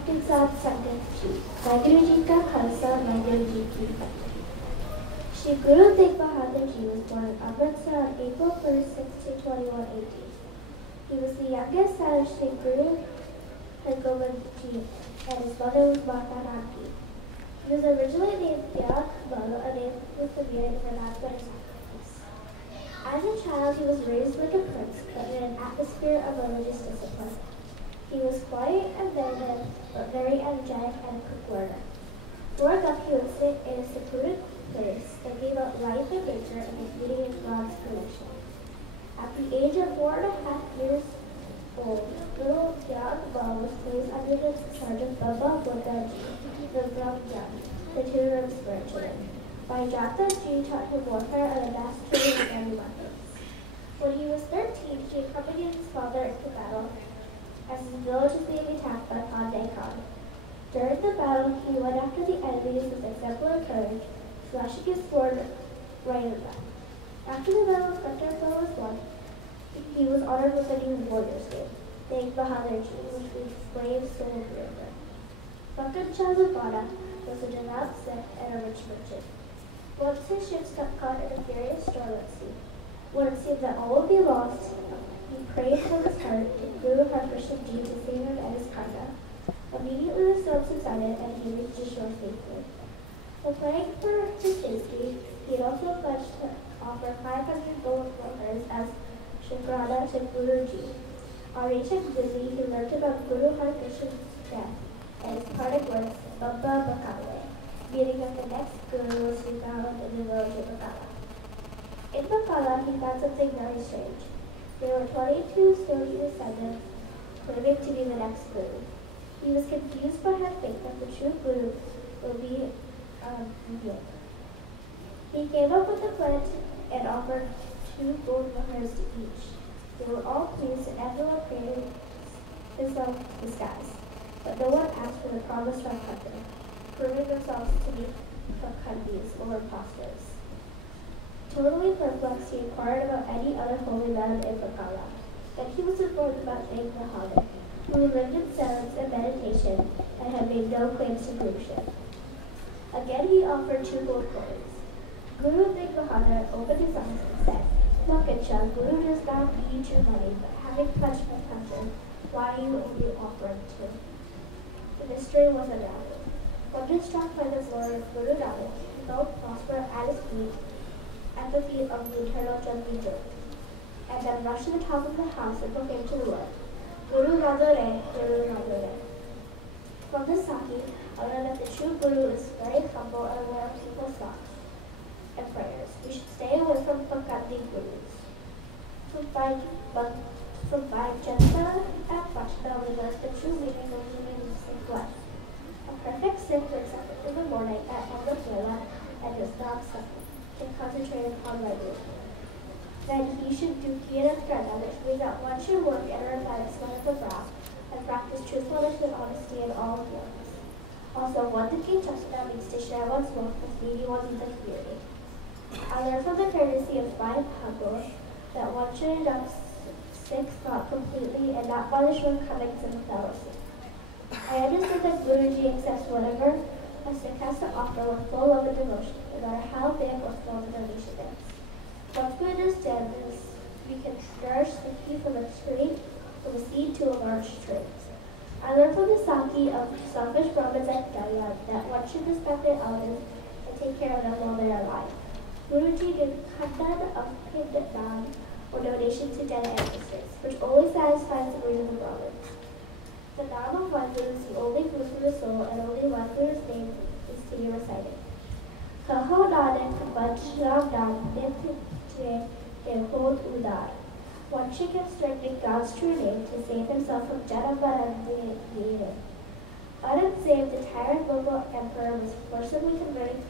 साथ के साथ संगत जी वाहिगुरु जी का खालसा वाहिगुरु जी की फतेह। Shri Guru Tegh Bahadur Ji was born in Amritsar on April 1st, 1621 AD. He was the youngest son of Shri Guru Hargobind Ji and his mother was Mata Nandi. He was originally named Tyak Balu, a name with the meaning of an aspect of sacrifice. As a child, he was raised like a prince, but in an atmosphere of religious discipline. He was quiet and meditative, but very energetic and a quick learner. Growing up, he would sit in a secluded place, thinking about life and nature and the beauty of God's creation. At the age of 4.5 years old, little Gyan Ba was placed under the charge of Baba Buddhaji, the Brahman, the tutor of spiritualism. By Jata Ji taught him warfare and a vast training of many weapons. When he was 13, he accompanied his father into battle as his village was being attacked by Pandey Khan. During the battle, he went after the enemies with exemplary courage, slashing his sword right in the back. After the battle of Guntur was won, he was honored with a new warrior's name, Tegh Bahadur Ji, which means slave soul braver. Funkan Shah Zabana was a devout Sikh and a rich merchant. Once his ships got caught in a furious storm at sea. When it seemed that all would be lost, he prayed from his heart to Guru Hargobind Ji to save him and his Kanda. Immediately the storm subsided and he reached the shore safely. While praying for his safety, he had also pledged to offer 500 gold coins as Shukrana to Guru Ji. On reaching Delhi, he learned about Guru Hargobind's death and his parting words, Baba Bakale, meaning that the next Guru was to be found in the village of Bakala. In Bakala, he found something very strange. There were 22 Sodi descendants claiming to be the next Guru. He was confused but had faith that the true Guru will be revealed. He came up with a plan and offered 2 gold mahars to each. They were all pleased and everyone praised his own disguise. But no one asked for the promised Hemkunt, proving themselves to be Hemkuntis or impostors. Totally perplexed, he inquired about any other holy man in Bakala. Then he was informed about Tegh Bahadur, who lived in silence and meditation and had made no claims to Guruship. Again he offered 2 gold coins. Guru Tegh Bahadur opened his eyes and said, Funkan Shah, Guru does not need your money, but having pledged my country, why are you only offering 2? The mystery was unraveled. Wonderstruck by the glory of Guru Nanak, he felt prosper at his feet, at the feet of the eternal Jagdi Jyot, and then rushed to the top of the house and proclaimed to the world, Guru Radore, Guru Radore. From this Saki, I learned that the true Guru is very humble and aware of people's thoughts and prayers. We should stay away from Pakandi Gurus. From Bhajanta and Bhajna, we learned the true meaning of living in Sikh life. A perfect Sikh wakes up in the morning at Amrit Vela and does not suffer, can concentrate upon writing. Then he should do Kirtan Karna, which means that one should work and earn by the sweat of the brow and practice truthfulness and honesty in all dealings. Also, one to keep chastity means to share one's wealth with needy ones in the community. I learned from the courtesy of my Pablo that one should adopt Sikh thought completely and not punish one coming to the fallacy. I understood that Guruji accepts whatever a Sikh has to offer with full love and devotion, no matter how big or small the donation is. Once we understand this, we can nourish the key from a seed to a large tree. I learned from the Saki of selfish Brahmins at Gaya that one should respect their elders and take care of them while they are alive. Guruji gave Khandan of Pindan or donation to dead ancestors, which only satisfies the greed of the Brahmins. The Naam of one Guru is the only food for the soul, and only one Guru's name is to be recited. Kaho Nanak Bajram Nam Nitya Hod Udar. One should give strength in God's true name to save himself from Janambaran. Unsaved, the tyrant Mughal emperor was forcibly converting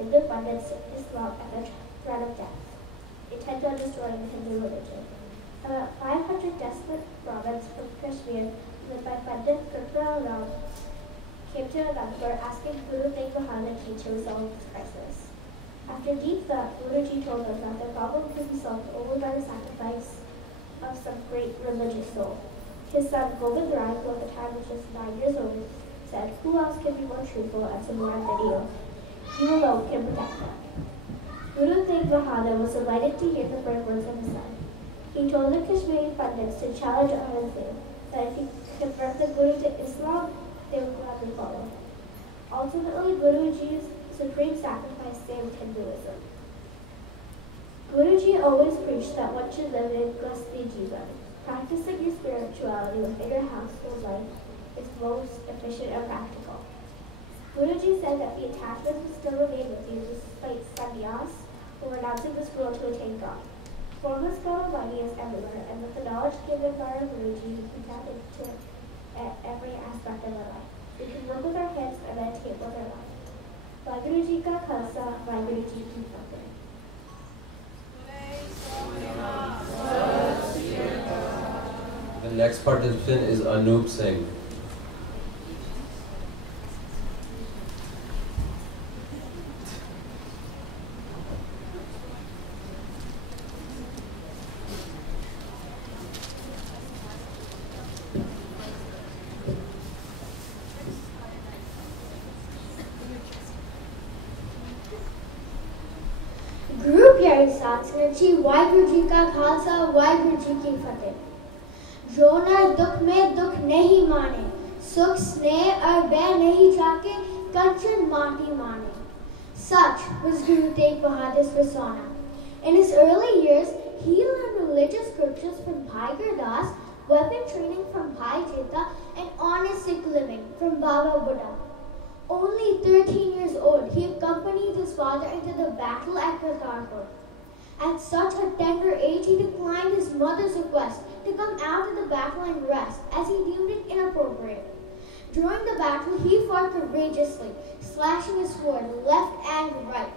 into abundance Islam at the threat of death, intent on destroying the Hindu religion. About 500 desperate Brahmins from Kashmir, led by Pandit Gurudwara Ram, came to Anandpur asking Guru Tegh Bahadur Ji to resolve this crisis. After deep thought, Guruji told them that the problem could be solved only by the sacrifice of some great religious soul. His son Govind Rai, who at the time was just 9 years old, said, who else can be more truthful and similar than you? You alone can protect them. Guru Tegh Bahadur was delighted to hear the firm words of his son. He told the Kashmiri Pandits to challenge Aurangzeb that if he convert the Guru to Islam, they would gladly follow. Ultimately, Guruji's supreme sacrifice saved Hinduism. Guruji always preached that one should live in Grasti Jivan. Practicing your spirituality within your household life is most efficient and practical. Guruji said that the attachment will still remain with you despite sannyas or renouncing this world to attain God. Formless God Almighty is everywhere, and with the knowledge given by our Guruji, we can tap into every aspect of our life. We can work with our hands and meditate with our life. Vaheguru Ji Ka Khalsa, Vaheguru Ji Ki Fateh. The next participant is Anup Singh. जी वाहिगुरु जी का खालसा वाहिगुरु जी की फतेह। जो नर दुख में दुख नहीं माने, सुख स्नेह और बैर नहीं जाके, कंचन माटी माने. Such was Guru Tegh Bahadur's persona. In his early years, he learned religious scriptures from Bhai Gurdas, weapon training from Bhai Jeta, and honest Sikh living from Baba Buddha. Only 13 years old, he accompanied his father into the battle at Kartarpur. At such a tender age, he declined his mother's request to come out of the battle and rest, as he deemed it inappropriate. During the battle, he fought courageously, slashing his sword left and right.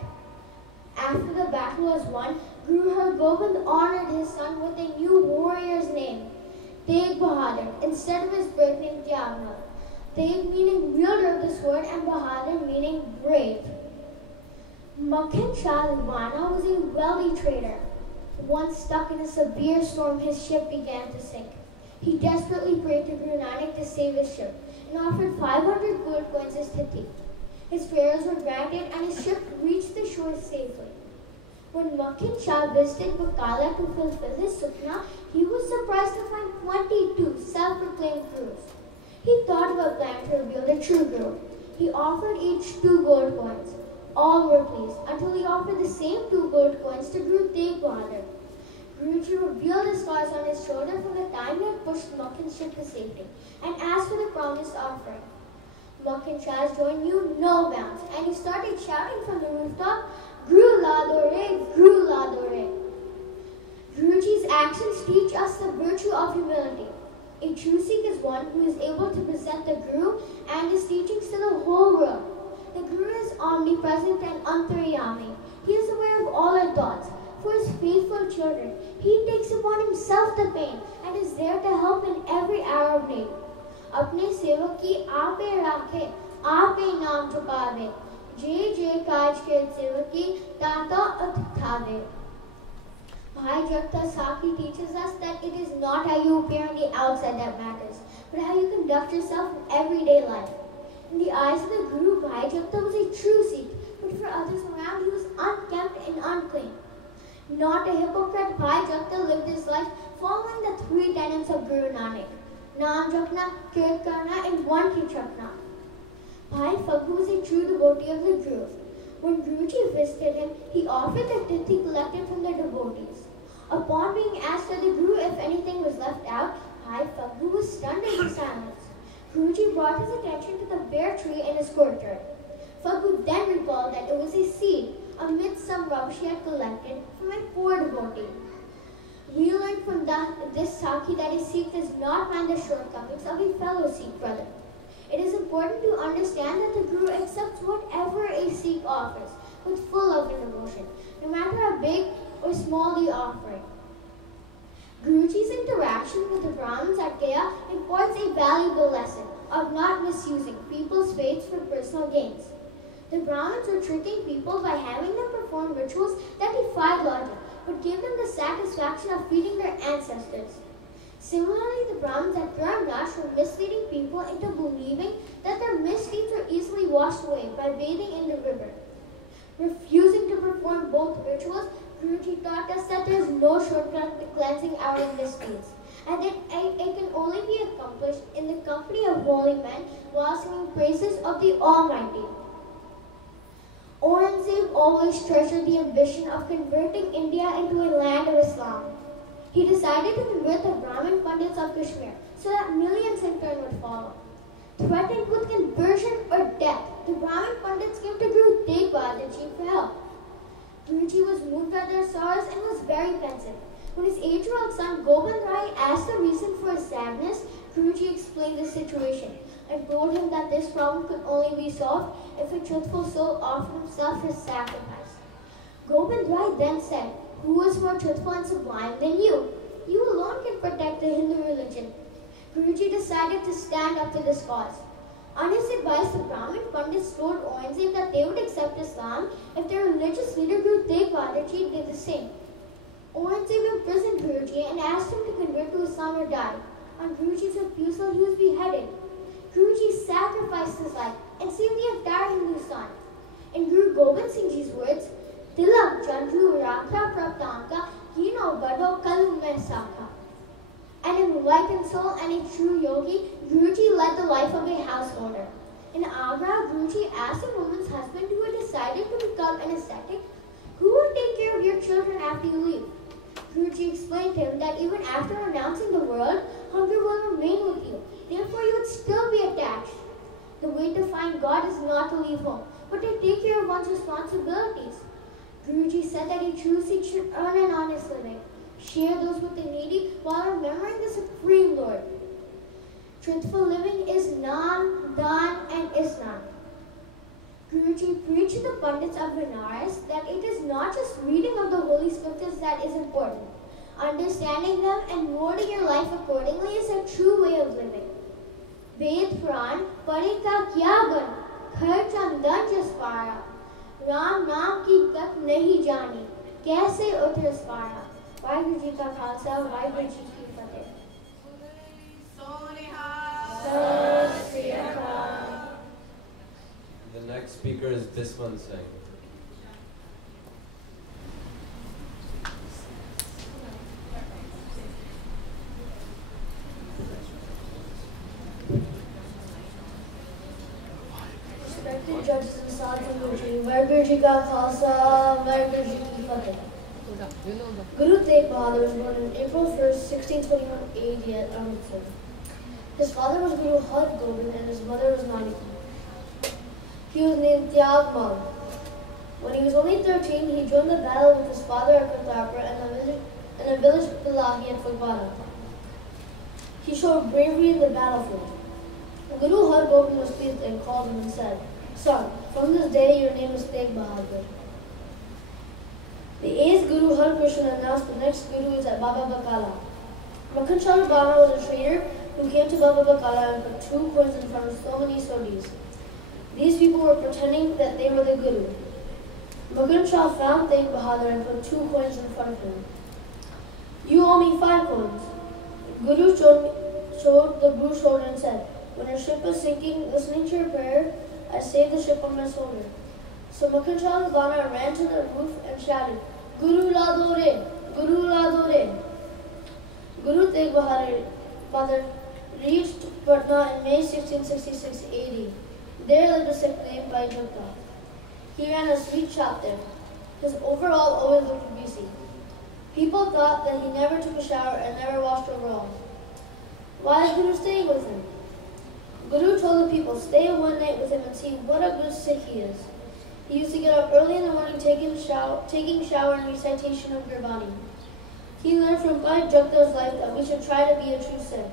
After the battle was won, Guru Har Gobind honored his son with a new warrior's name, Tegh Bahadur, instead of his birth name Tyagnath. Tegh meaning wielder of the sword and Bahadur meaning brave. Makhan Shah Ladwana was a wealthy trader. Once stuck in a severe storm, his ship began to sink. He desperately prayed to Guru Nanak to save his ship and offered 500 gold coins as titi. His prayers were granted and his ship reached the shore safely. When Makhan Shah visited Bakala to fulfill his sukna, he was surprised to find 22 self-proclaimed gurus. He thought of a plan to reveal the true guru. He offered each 2 gold coins. All were pleased until he offered the same 2 gold coins to Guru Tegh Bahadur. Guruji revealed the scars on his shoulder from the time he had pushed Makhan's ship to safety and asked for the promised offering. Makhan Shah's joy knew no bounds, and he started shouting from the rooftop, Guru La Dore, Guru La Dore. Guruji's actions teach us the virtue of humility. A true Sikh is one who is able to present the Guru and his teachings to the whole world. The Guru is omnipresent and antaryami. He is aware of all our thoughts. For his faithful children, he takes upon himself the pain and is there to help in every hour of need. अपने सेवक की आपे राखे, आपे नाम झुकावे, जे जे काज के सेवक की ताता उठावे. Bhai Jagta Sakhi teaches us that it is not how you appear on the outside that matters, but how you conduct yourself in everyday life. In the eyes of the Guru, Bhai Jagta was a true Sikh, but for others around he was unkempt and unclean. Not a hypocrite, Bhai Jagta lived his life following the 3 tenets of Guru Nanak: Naam Japna, Kirt Karna, and One Ki Chakna. Bhai Phaggu was a true devotee of the Guru. When Guruji visited him, he offered the tithi collected from the devotees. Upon being asked by the Guru if anything was left out, Bhai Phaggu was stunned into silence. Guruji brought his attention to the bare tree in his courtyard. Phaggu then recalled that it was a seed amidst some rubbish he had collected from a poor devotee. We learned from this Sakhi that a Sikh does not mind the shortcomings of a fellow Sikh brother. It is important to understand that the Guru accepts whatever a Sikh offers with full love and devotion, no matter how big or small the offering. Guruji's interaction with the Brahmins at Gaya imparts a valuable lesson of not misusing people's faiths for personal gains. The Brahmins were tricking people by having them perform rituals that defied logic, but gave them the satisfaction of feeding their ancestors. Similarly, the Brahmins at Dharmnash were misleading people into believing that their misdeeds were easily washed away by bathing in the river. Refusing to perform both rituals, Guruji taught us that there is no shortcut to cleansing our misdeeds, and that it can only be accomplished in the company of holy men while singing praises of the Almighty. Aurangzeb always treasured the ambition of converting India into a land of Islam. He decided to convert the Brahmin Pandits of Kashmir so that millions in turn would follow. Threatened with conversion or death, the Brahmin Pandits came to Guru Tegh Bahadur Ji for help. Guruji was moved by their sorrows and was very pensive. When his 8-year-old son Gobind Rai asked the reason for his sadness, Guruji explained the situation and told him that this problem could only be solved if a truthful soul offered himself for sacrifice. Gobind Rai then said, "Who is more truthful and sublime than you? You alone can protect the Hindu religion." Guruji decided to stand up for this cause. On his advice, the Brahmin Pandits told Aurangzeb that they would accept Islam if their religious leader Guru Tegh Bahadur Ji did the same. Aurangzeb imprisoned Guruji and asked him to convert to Islam or die. On Guruji's refusal, he was beheaded. Guruji sacrificed his life and saved the entire Hindustan. In Guru Gobind Singh Ji's words, "Tilak Chandru Rakha Praptanka Kino Bado Kalu Mein Sakha." An enlightened soul and a true yogi, Guruji led the life of a householder. In Agra, Guruji asked a woman's husband who had decided to become an ascetic, "Who will take care of your children after you leave?" Guruji explained to him that even after renouncing the world, hunger will remain with you. Therefore, you would still be attached. The way to find God is not to leave home, but to take care of one's responsibilities. Guruji said that a true Sikh should earn an honest living, share those with the needy while remembering the Supreme Lord. Truthful living is Naam, Daan and Islam. Guruji preached to the Pandits of Benares that it is not just reading of the Holy Scriptures that is important. Understanding them and molding your life accordingly is a true way of living. Ved Puran, Pare ka kya gun, Khar chandan jas para, Ram naam ki tak nahi jani, kaise utras para. Vaheguru Ji ka Khalsa, Vaheguru Ji ki Fateh. The next speaker is Disman Singh. Respected judges and Sadhu Ji, Vaheguru Ji ka Khalsa, Vaheguru Ji ki Fateh. Guru Tegh Bahadur was born on April 1st, 1621 AD at Amritsar. His father was Guru Har Gobind and his mother was Maniki. He was named Tyag Mal. When he was only 13, he joined the battle with his father at Kartarpur and the village Pilahi at Fagbana. He showed bravery in the battlefield. Guru Har Gobind was pleased and called him and said, "Son, from this day your name is Tegh Bahadur." The 8th Guru Har Krishna announced the next Guru is at Baba Bakala. Makhan Shah Bana was a trader who came to Baba Bakala and put 2 coins in front of so many sodis. These people were pretending that they were the Guru. Makhan Shah found Tegh Bahadur and put 2 coins in front of him. "You owe me 5 coins. Guru showed the blue shoulder and said, "When your ship is sinking, listening to your prayer, I saved the ship on my shoulder." So Makhan Shah Bana ran to the roof and shouted, "Guru la do re! Guru la do re!" Guru Tegh Bahadur reached Patna in May 1666 AD. There lived a Sikh named Bhai Jagta. He ran a sweet shop there. His overall always looked greasy. People thought that he never took a shower and never washed overalls. Why is Guru staying with him? Guru told the people, "Stay one night with him and see what a good Sikh he is." He used to get up early in the morning, taking shower and recitation of Gurbani. He learned from Bhai Jagta's life that we should try to be a true Sikh.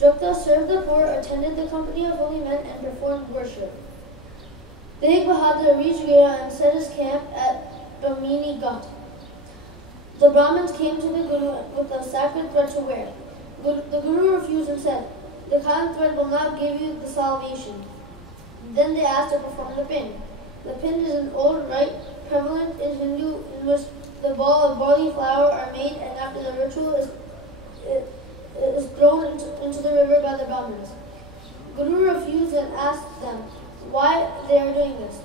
Jagta served the poor, attended the company of holy men, and performed worship. Tegh Bahadur reached Gira and set his camp at Damini Ghat. The Brahmins came to the Guru with a sacred thread to wear. The Guru refused and said, "The cotton thread will not give you the salvation." Then they asked to perform the pin. The pin is an old rite prevalent in Hindu in which the ball of barley flour are made, and after the ritual into the river by the Brahmins. Guru refused and asked them why they are doing this.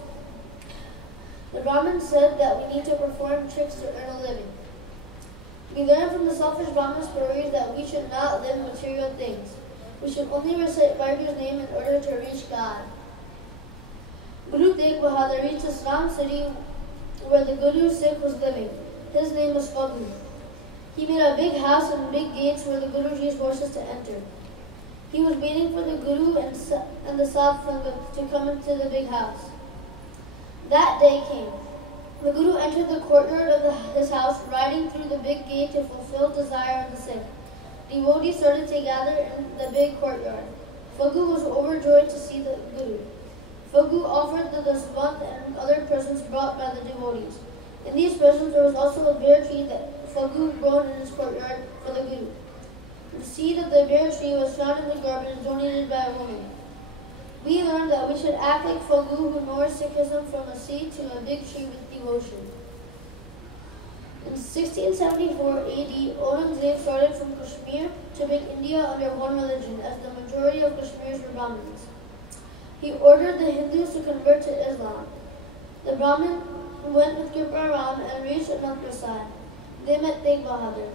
The Brahmins said that we need to perform tricks to earn a living. We learn from the selfish Brahmin stories that we should not live material things. We should only recite Vaheguru's name in order to reach God. Guru Tegh Bahadur reached the slum city where the Guru Sikh was living. His name was Phaggu. He made a big house and big gates for the Guru used horses to enter. He was waiting for the Guru and the Sadh Sangat to come into the big house. That day came. The Guru entered the courtyard of his house, riding through the big gate to fulfill the desire of the Sikh. Devotees started to gather in the big courtyard. Phaggu was overjoyed to see the Guru. Phaggu offered the daswant and other presents brought by the devotees. In these presents there was also a bear tree that Phaggu grown in his courtyard for the Guru. The seed of the bear tree was found in the garbage donated by a woman. We learned that we should act like Phaggu, who nourished Sikhism from a seed to a big tree with devotion. In 1674 AD, Aurangzeb started from Kashmir to make India under one religion, as the majority of Kashmirs were Brahmins. He ordered the Hindus to convert to Islam. The Brahmin went with Gurudwara and reached Anandpur. They met Tegh Bahadur.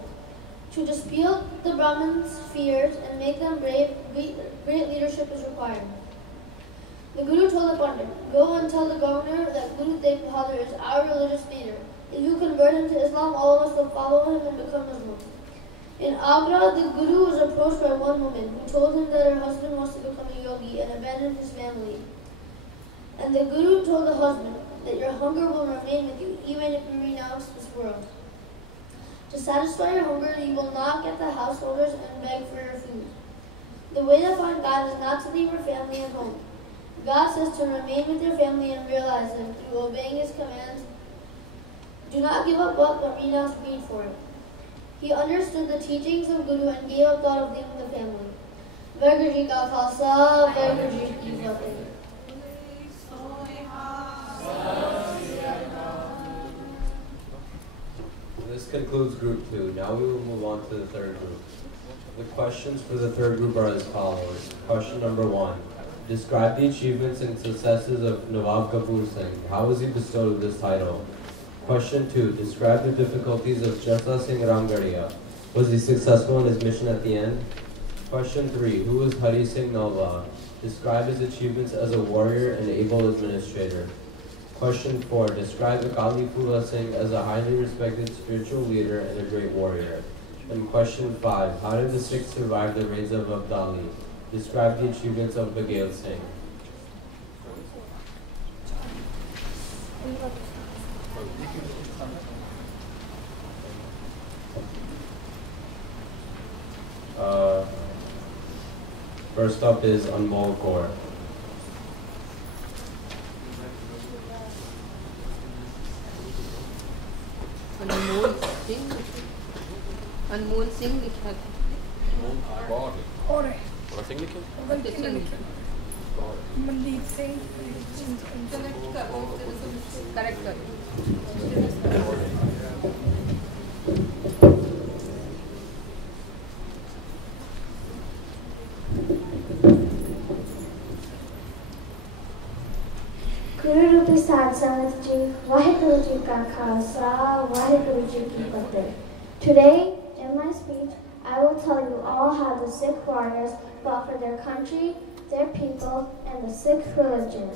To dispel the Brahmins' fears and make them brave, great leadership is required. The Guru told the Pandit, "Go and tell the governor that Guru Tegh Bahadur is our religious leader. If you convert him to Islam, all of us will follow him and become Muslims." In Agra, the Guru was approached by one woman who told him that her husband wants to become a yogi and abandon his family. And the Guru told the husband that your hunger will remain with you even if you renounce this world. To satisfy your hunger, you will not get the householders and beg for your food. The way to find God is not to leave your family at home. God says to remain with your family and realize Him through obeying His commands. Do not give up wealth, but renounce greed for it. He understood the teachings of Guru and gave up thought of leaving the family. Vaheguru Ji Ka Khalsa, Vaheguru Ji Ki Fateh. This concludes group 2. Now we will move on to the third group. The questions for the third group are as follows. Question number 1. Describe the achievements and successes of Nawab Kapoor Singh. How was he bestowed with this title? Question 2. Describe the difficulties of Jassa Singh Ramgarhia. Was he successful in his mission at the end? Question 3. Who was Hari Singh Nalwa? Describe his achievements as a warrior and able administrator. Question 4. Describe Akali Phula Singh as a highly respected spiritual leader and a great warrior. And question 5. How did the Sikhs survive the raids of Abdali? Describe the achievements of Baghel Singh. First up is Anmol Kaur. अनमोल सिंह लिखा और सिंह लिखे Mandeep Singh correct कर Guru Rupi Sad Sangat Ji, Vaheguru Ji Ka Khalsa, Vaheguru Ji Ki Fateh. Today, in my speech, I will tell you all how the Sikh warriors fought for their country, their people, and the Sikh religion.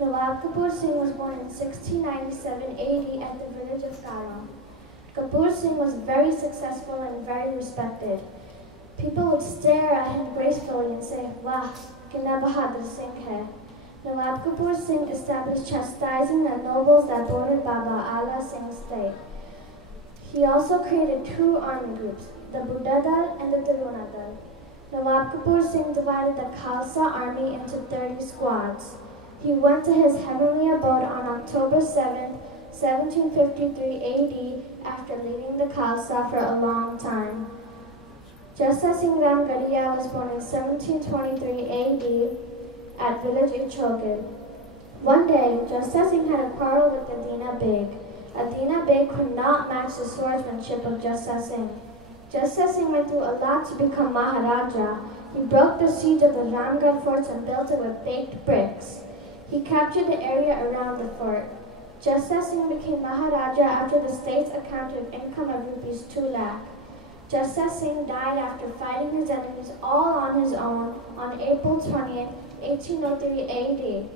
Nawab Kapoor Singh was born in 1697 AD at the village of Kara. Kapoor Singh was very successful and very respected. People would stare at him gracefully and say, "Wah, Kinna Bahadur Singh hai." Nawab Kapoor Singh established chastising the nobles that bordered Baba Ala Singh's state. He also created 2 army groups, the Buddha Dal and the Taruna Dal. Nawab Kapoor Singh divided the Khalsa army into 30 squads. He went to his heavenly abode on October 7, 1753 AD after leading the Khalsa for a long time. Jassa Singh Ramgarhia was born in 1723 AD at village Ichogid. One day, Jassa Singh had a quarrel with Adina Beg. Adina Beg could not match the swordsmanship of Jassa Singh. Just as Singh went through a lot to become Maharaja, he broke the siege of the Ramgarh forts and built it with baked bricks. He captured the area around the fort. Just as Singh became Maharaja after the state's accounted income of rupees 2 lakh. Just as Singh died after fighting his enemies all on his own on April 20th, 1803 AD.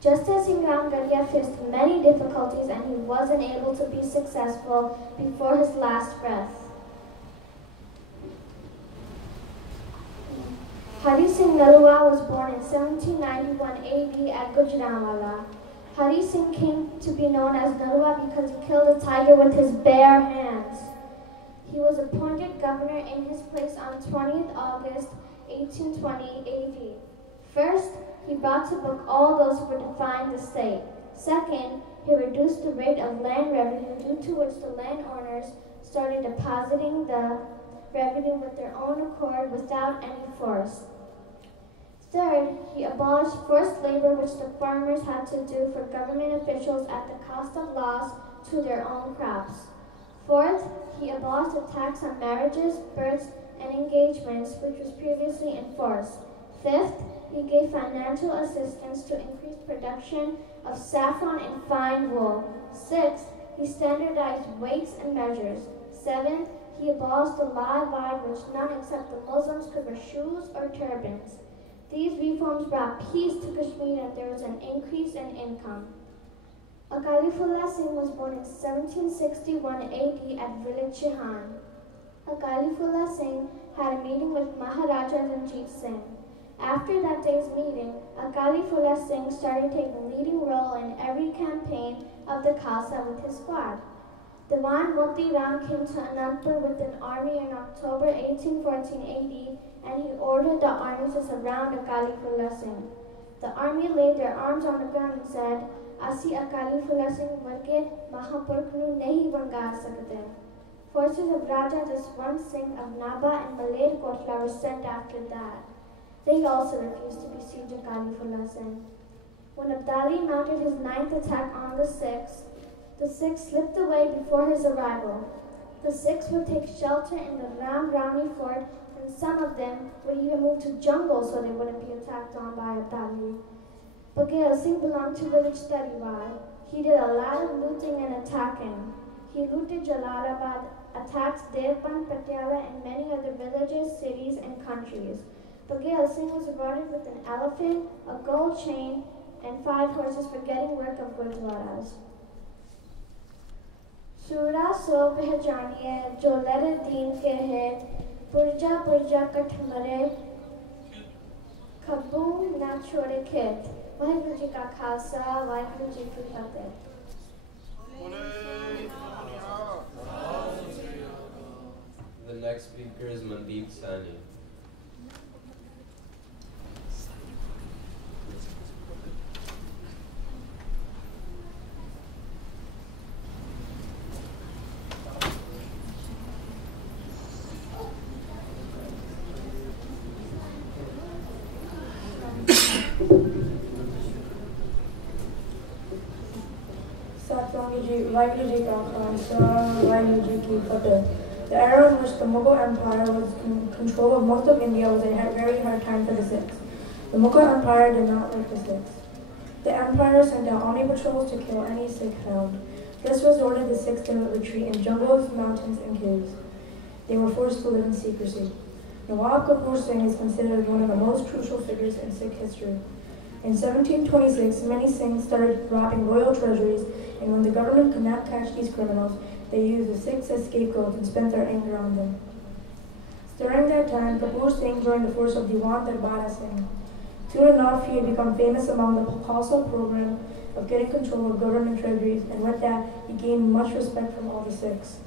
Just as Singh Ramgarhia faced many difficulties and he wasn't able to be successful before his last breath. Hari Singh Nalwa was born in 1791 AD at Gujranwala. Hari Singh came to be known as Nalwa because he killed a tiger with his bare hands. He was appointed governor in his place on 20th August 1820 AD. First, he brought to book all those who were defying the state. Second, he reduced the rate of land revenue, due to which the landowners started depositing the revenue with their own accord without any force. Third, he abolished forced labor, which the farmers had to do for government officials at the cost of loss to their own crops. Fourth, he abolished the tax on marriages, births, and engagements, which was previously enforced. Fifth, he gave financial assistance to increase production of saffron and fine wool. Sixth, he standardized weights and measures. Seventh, he abolished the law by which none except the Muslims could wear shoes or turbans. These reforms brought peace to Kashmir and there was an increase in income. Akalifullah Singh was born in 1761 AD at village Chihan. Akalifullah Singh had a meeting with Maharaja Ranjit Singh. After that day's meeting, Akalifullah Singh started taking a leading role in every campaign of the Khalsa with his squad. Diwan Moti Ram came to Anandpur with an army in October 1814 AD and he ordered the army to surround Akalifullah Singh. The army laid their arms on the ground and said, "Asi Akalifullah Singh varge Mahapurkh nu nahi vangar sakte." Forces of Raja Jaswant Singh of Naba and Maler Kotla were sent after that. They also refused to besiege Akalifullah Singh. When Abdali mounted his 9th attack on the Sikhs slipped away before his arrival. The Sikhs would take shelter in the Ram Rani fort, and some of them would even move to jungle so they wouldn't be attacked on by Abdali. Bagheera Singh belonged to village Tariwal. He did a lot of looting and attacking. He looted Jalalabad, attacked Devband, Patiala, and many other villages, cities, and countries. Bagheera Singh was rewarded with an elephant, a gold chain, and 5 horses for getting work of Gurudwaras. Sura so pehchaniye jo lare deen ke hai, purja purja kat mare, khabbu na chhode khet. Vaheguru Ji ka Khalsa, Vaheguru Ji ki Fateh. The next speaker is Mandeep Sani. Vaheguru Ji ka Khalsa, Vaheguru Ji ki Fateh. The era in which the Mughal Empire was in control of most of India was a very hard time for the Sikhs. The Mughal Empire did not like the Sikhs. The Empire sent out army patrols to kill any Sikh found. This resorted the Sikhs to retreat in jungles, mountains, and caves. They were forced to live in secrecy. Nawab Kapoor Singh is considered one of the most crucial figures in Sikh history. In 1726, many Singhs started robbing royal treasuries, and when the government could not catch these criminals, they used the Sikhs as scapegoats and spent their anger on them. During that time, Kapoor Singh joined the force of Diwan Darbara Singh. Soon enough, he had become famous among the Khalsa program of getting control of government treasuries, and with that, he gained much respect from all the Sikhs.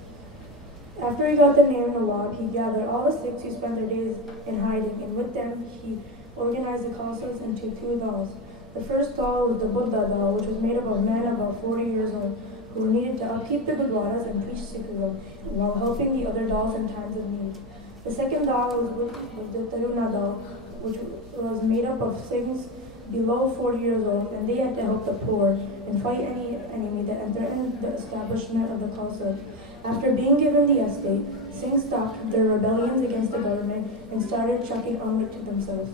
After he got the name Nawab, he gathered all the Sikhs who spent their days in hiding, and with them, he organized the Khalsas into 2 dals. The first dal was the Buddha dal, which was made up of men about 40 years old, who were needed to upkeep the Gurdwaras and preach Sikhism, while helping the other dals in times of need. The second dal was the Taruna dal, which was made up of Sikhs below 40 years old, and they had to help the poor and fight any enemy that threatened the establishment of the Khalsa. After being given the estate, Singh stopped their rebellions against the government and started chucking Amrit to themselves.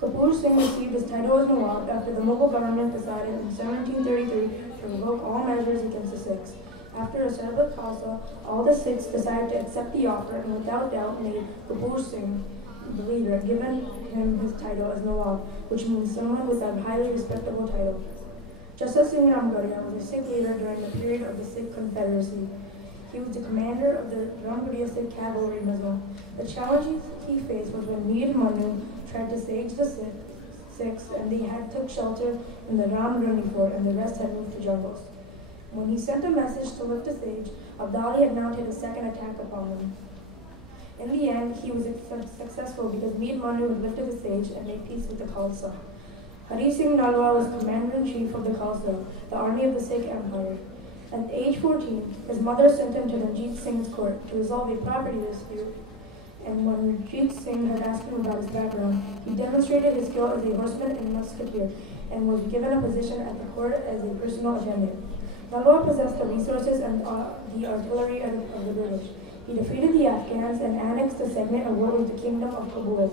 Kapoor Singh received his title as Nawab after the Mughal government decided in 1733 to revoke all measures against the Sikhs. After a Sarbat Khalsa, all the Sikhs decided to accept the offer and without doubt made Kapoor Singh the leader, given him his title as Nawab, which means someone with a highly respectable title. Jassa Singh Ramgarhia was a Sikh leader during the period of the Sikh Confederacy. He was the commander of the Ramgarhia Sikh cavalry Nizam. The challenges he faced was when Mir Manu tried to siege the Sikhs and they had took shelter in the Ramrani fort and the rest had moved to jungles. When he sent a message to lift the siege, Abdali had mounted a second attack upon them. In the end, he was successful because Mir Manu had lifted the siege and made peace with the Khalsa. Hari Singh Nalwa was commander-in-chief of the Khalsa, the army of the Sikh Empire. At age 14, his mother sent him to Ranjit Singh's court to resolve a property dispute, and when Ranjit Singh had asked him about his background, he demonstrated his skill as a horseman and musketeer, and was given a position at the court as a personal attendant. Nalwa possessed the resources and the artillery of the British. He defeated the Afghans and annexed a segment of what was the kingdom of Kabul.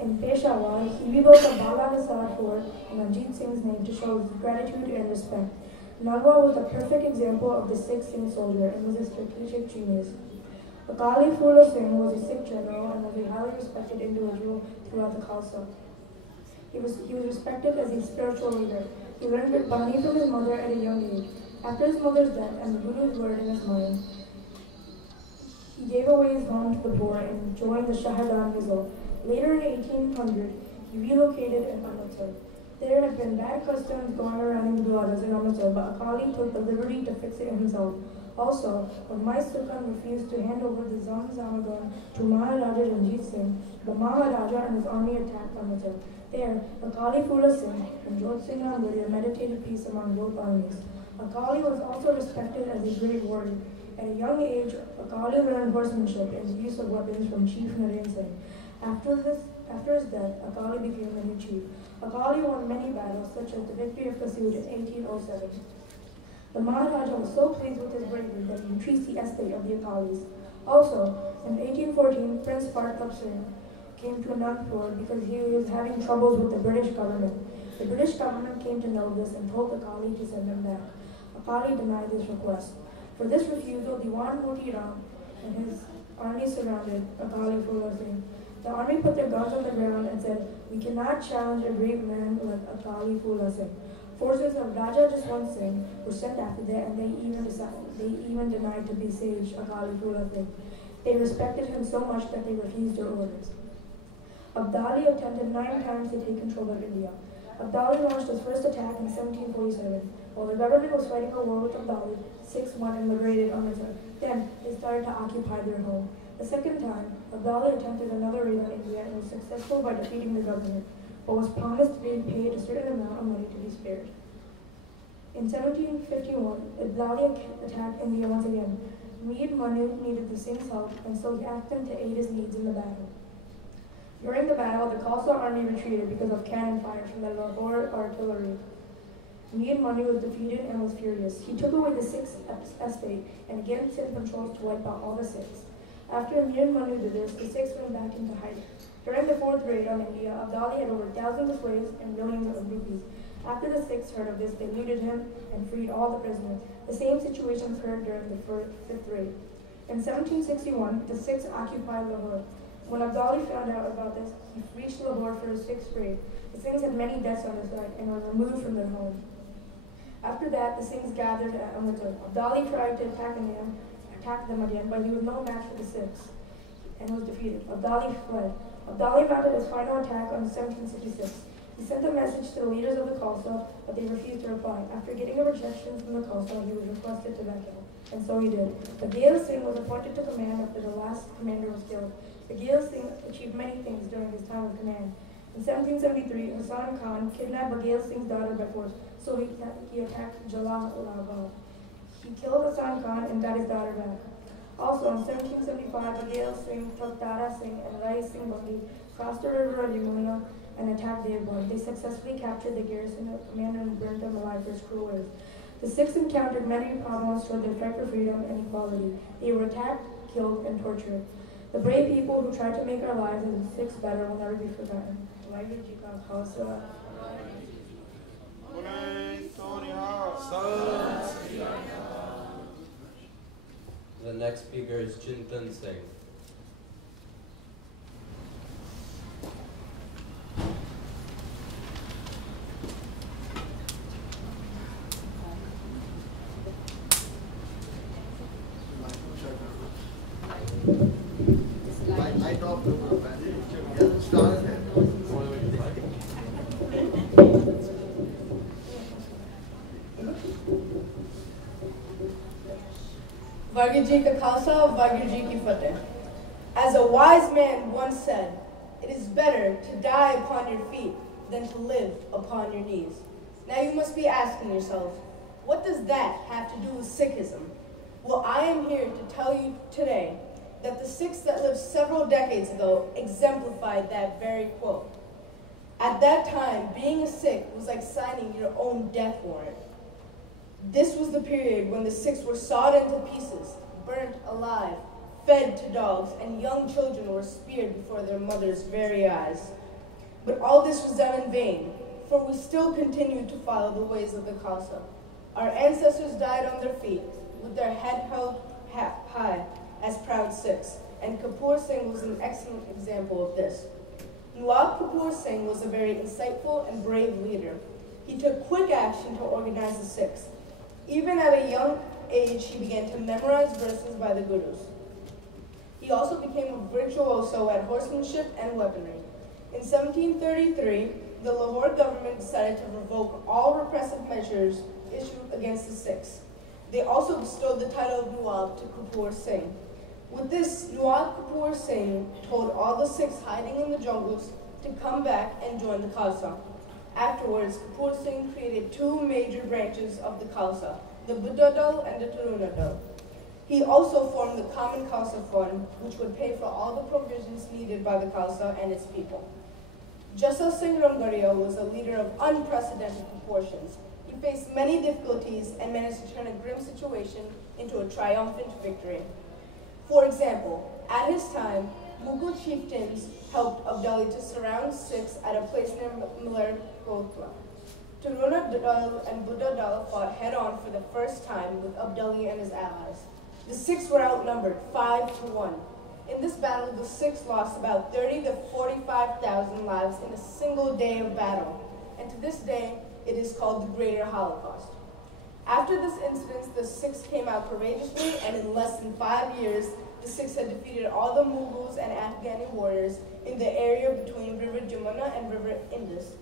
In Peshawar, he rebuilt the Bala Nisar fort in Ranjit Singh's name to show his gratitude and respect. Nalwa was the perfect example of the Sikh Singh soldier and was a strategic genius. Akali Phula Singh was a Sikh general and was a highly respected individual throughout the Khalsa. He was respected as a spiritual leader. He learned Gurbani from his mother at a young age. After his mother's death and the Guru's word in his mind, he gave away his home to the poor and joined the Shahadan Nizam. Later in 1800, he relocated in Amritsar. There had been bad customs going around in Gurudwaras in Amritsar, but Akali took the liberty to fix it himself. Also, when Mai Sukhan refused to hand over the Zamagan to Maharaja Ranjit Singh, the Maharaja and his army attacked Amritsar. There, Akali Phula Singh and Jodh Singh Ramgarhia meditated peace among both armies. Akali was also respected as a great warrior. At a young age, Akali learned horsemanship and the use of weapons from Chief Naren Singh. After his death, Akali became the new chief. Akali won many battles, such as the victory of Kasud in 1807. The Maharaja was so pleased with his bravery that he increased the estate of the Akalis. Also, in 1814, Prince Partap Singh came to Anandpur because he was having troubles with the British government. The British government came to know this and told Akali to send him back. Akali denied this request. For this refusal, Diwan Moti Ram and his army surrounded Akali Phula Singh. The army put their guns on the ground and said, "We cannot challenge a great man like Akali Phula Singh." Forces of Raja Jaswant Singh were sent after that, and they even denied to besiege Akali Phula Singh. They respected him so much that they refused their orders. Abdali attempted 9 times to take control of India. Abdali launched his first attack in 1747. While the government was fighting a war with Abdali, Sikhs won and liberated Amritsar. Then they started to occupy their home. The second time, Abdali attempted another raid on India and was successful by defeating the government, but was promised to be paid a certain amount of money to be spared. In 1751, Abdali attacked India once again. Mir Manu needed the Singh's help, and so he asked him to aid his needs in the battle. During the battle, the Khalsa army retreated because of cannon fire from the Lahore artillery. Mir Manu was defeated and was furious. He took away the Sikhs' estate and again sent patrols to wipe out all the Sikhs. After Mir Manu did this, the Sikhs went back into hiding. During the fourth raid on India, Abdali had over thousands of slaves and millions of rupees. After the Sikhs heard of this, they looted him and freed all the prisoners. The same situation occurred during the fifth raid. In 1761, the Sikhs occupied Lahore. When Abdali found out about this, he reached Lahore for his sixth raid. The Sikhs had many deaths on their side and were removed from their home. After that, the Sikhs gathered at Amritsar. Abdali tried to attack them again, but he was no match for the Sikhs and was defeated. Abdali fled. Abdali mounted his final attack on 1766. He sent a message to the leaders of the Khalsa, but they refused to reply. After getting a rejection from the Khalsa, he was requested to back out, and so he did. Bagheera Singh was appointed to command after the last commander was killed. Bagheera Singh achieved many things during his time of command. In 1773, Hassan Khan kidnapped Bagheera Singh's daughter by force, so he attacked Jalalabad. He killed Hassan Khan and got his daughter back. Also, in 1775, Bagheera Singh took Tara Singh and Rai Singh Bandi, crossed the river of Yamuna, and attacked Devband. They successfully captured the garrison of the commander and burned them alive for his cruel ways. The Sikhs encountered many problems toward their fight for freedom and equality. They were attacked, killed, and tortured. The brave people who tried to make our lives as the Sikhs better will never be forgotten. Waheguru Ji Ka Khalsa. The next speaker is Chintan Singh. Waheguru Ji Ka Khalsa, Waheguru Ji Ki Fateh. As a wise man once said, it is better to die upon your feet than to live upon your knees. Now you must be asking yourself, what does that have to do with Sikhism? Well, I am here to tell you today that the Sikhs that lived several decades ago exemplified that very quote. At that time, being a Sikh was like signing your own death warrant. This was the period when the Sikhs were sawed into pieces, burnt alive, fed to dogs, and young children were speared before their mothers' very eyes. But all this was done in vain, for we still continued to follow the ways of the Khalsa. Our ancestors died on their feet, with their head held high as proud Sikhs, and Kapoor Singh was an excellent example of this. Nawab Kapoor Singh was a very insightful and brave leader. He took quick action to organize the Sikhs. Even at a young age, he began to memorize verses by the Gurus. He also became a virtuoso at horsemanship and weaponry. In 1733, the Lahore government decided to revoke all repressive measures issued against the Sikhs. They also bestowed the title of Nawab to Kapoor Singh. With this, Nawab Kapoor Singh told all the Sikhs hiding in the jungles to come back and join the Khalsa. Afterwards, Kapoor Singh created two major branches of the Khalsa, the Buddha Dal and the Taruna Dal. He also formed the Common Khalsa Fund, which would pay for all the provisions needed by the Khalsa and its people. Jasal Singh Ramgarhia was a leader of unprecedented proportions. He faced many difficulties and managed to turn a grim situation into a triumphant victory. For example, at his time, Mughal chieftains helped Abdali to surround Sikhs at a place near Malerkotla. Taruna Dal and Buddha Dal fought head-on for the first time with Abdali and his allies. The Sikhs were outnumbered 5-1. In this battle, the Sikhs lost about 30 to 45,000 lives in a single day of battle, and to this day, it is called the Greater Holocaust. After this incident, the Sikhs came out courageously, and in less than 5 years, the Sikhs had defeated all the Mughals and Afghani warriors in the area between River Jamuna and River Indus.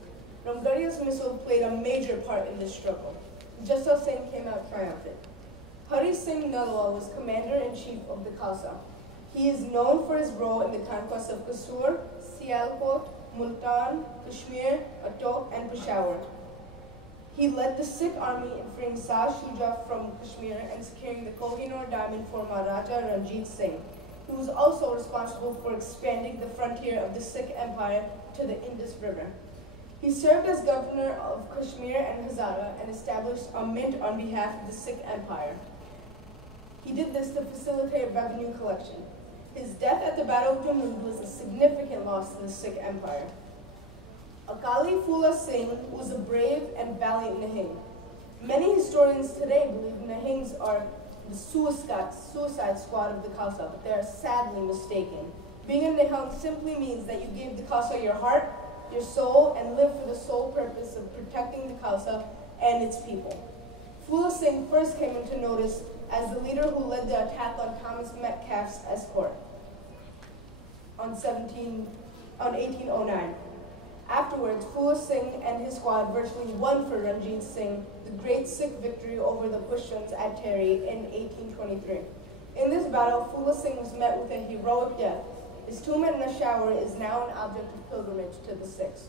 Ramgarhia's missile played a major part in this struggle. Jasal Singh came out triumphant. Hari Singh Nalwa was commander-in-chief of the Khalsa. He is known for his role in the conquest of Kasur, Sialkot, Multan, Kashmir, Atok, and Peshawar. He led the Sikh army in freeing Shah Shuja from Kashmir and securing the Kohinoor diamond for Maharaja Ranjit Singh. He was also responsible for expanding the frontier of the Sikh Empire to the Indus River. He served as governor of Kashmir and Hazara and established a mint on behalf of the Sikh Empire. He did this to facilitate revenue collection. His death at the Battle of Jammu was a significant loss to the Sikh Empire. Akali Phula Singh was a brave and valiant Nihing. Many historians today believe Nihings are the suicide squad of the Khalsa, but they are sadly mistaken. Being a Nihang simply means that you gave the Khalsa your heart, your soul, and live for the sole purpose of protecting the Khalsa and its people. Phula Singh first came into notice as the leader who led the attack on Thomas Metcalfe's escort on 1809. Afterwards, Phula Singh and his squad virtually won for Ranjit Singh the great Sikh victory over the Pushtuns at Terry in 1823. In this battle, Phula Singh was met with a heroic death. His tomb at Nashawar is now an object of pilgrimage to the Sikhs.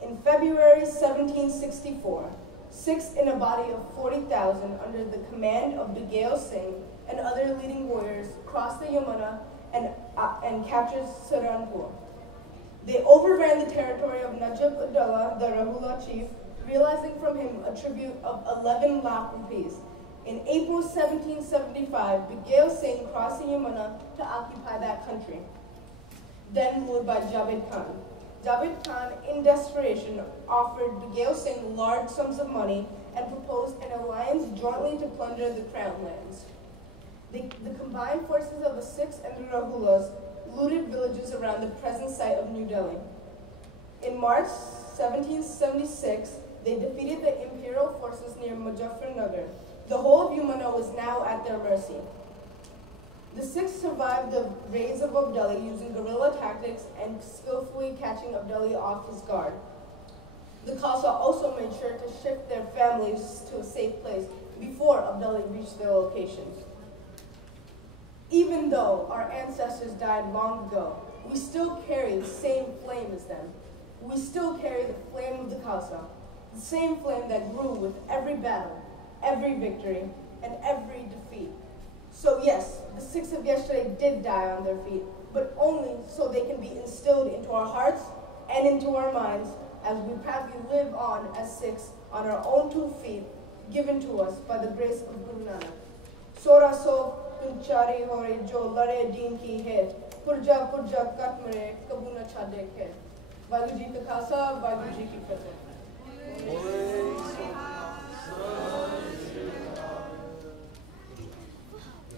In February 1764, Sikhs in a body of 40,000 under the command of Bigail Singh and other leading warriors crossed the Yamuna and captured Saranpur. They overran the territory of Najib Abdullah, the Rahula chief, realizing from him a tribute of 11 lakh rupees. In April 1775, Bigale Singh crossed the Yamuna to occupy that country, then ruled by Javed Khan. Javed Khan, in desperation, offered Bigale Singh large sums of money and proposed an alliance jointly to plunder the crown lands. The combined forces of the Sikhs and the Rahulas looted villages around the present site of New Delhi. In March 1776, they defeated the imperial forces near Muzaffarnagar. The whole of Yamuna was now at their mercy. The Sikhs survived the raids of Abdali using guerrilla tactics and skillfully catching Abdali off his guard. The Khalsa also made sure to shift their families to a safe place before Abdali reached their locations. Even though our ancestors died long ago, we still carry the same flame as them. We still carry the flame of the Khalsa, the same flame that grew with every battle, every victory, and every defeat. So yes, the Sikhs of yesterday did die on their feet, but only so they can be instilled into our hearts and into our minds as we proudly live on as Sikhs on our own 2 feet, given to us by the grace of Guru Nanak. Sora so punchari hore jo lare deen ki hai, purja kat mare kabu na chade khe. Vaheguru Ji ka Khalsa, Vaheguru Ji ki Fateh.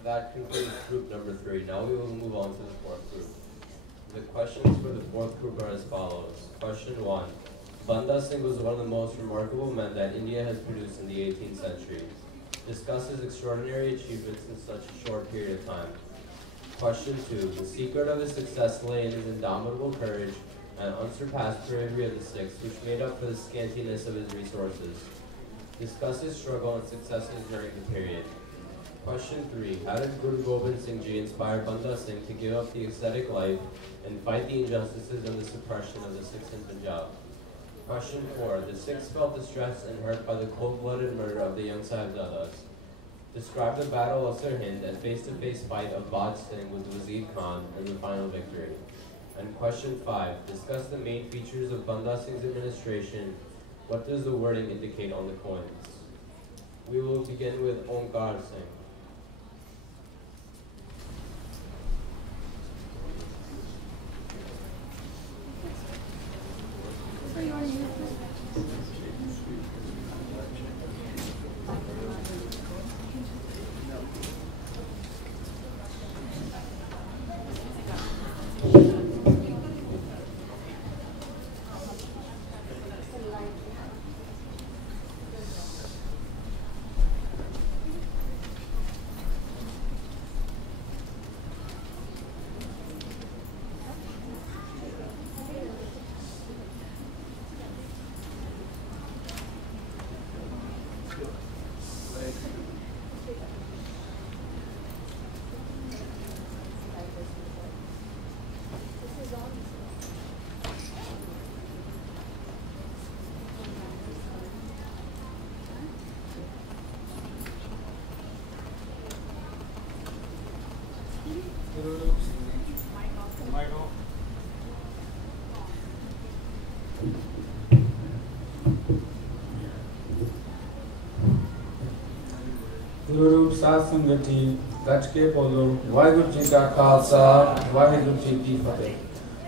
That concludes group number 3. Now we will move on to the 4th group. The questions for the 4th group are as follows. Question 1. Banda Singh was one of the most remarkable men that India has produced in the 18th century. Discuss his extraordinary achievements in such a short period of time. Question 2. The secret of his success lay in his indomitable courage and unsurpassed bravery of the Sikhs, which made up for the scantiness of his resources. Discuss his struggle and successes during the period. Question 3. How did Guru Gobind Singh Ji inspire Banda Singh to give up the ascetic life and fight the injustices and the suppression of the Sikhs in Punjab? Question 4. The Sikhs felt distressed and hurt by the cold-blooded murder of the young Sahibzadas. Describe the Battle of Sirhind and face-to-face fight of Baj Singh with Wazir Khan and the final victory. And question 5. Discuss the main features of Banda Singh's administration. What does the wording indicate on the coins? We will begin with Omkar Singh. Guru Sat Sangat Ji, Gach ke bolo, Vaheguru Ji ka Khalsa, Vaheguru Ji ki Fateh.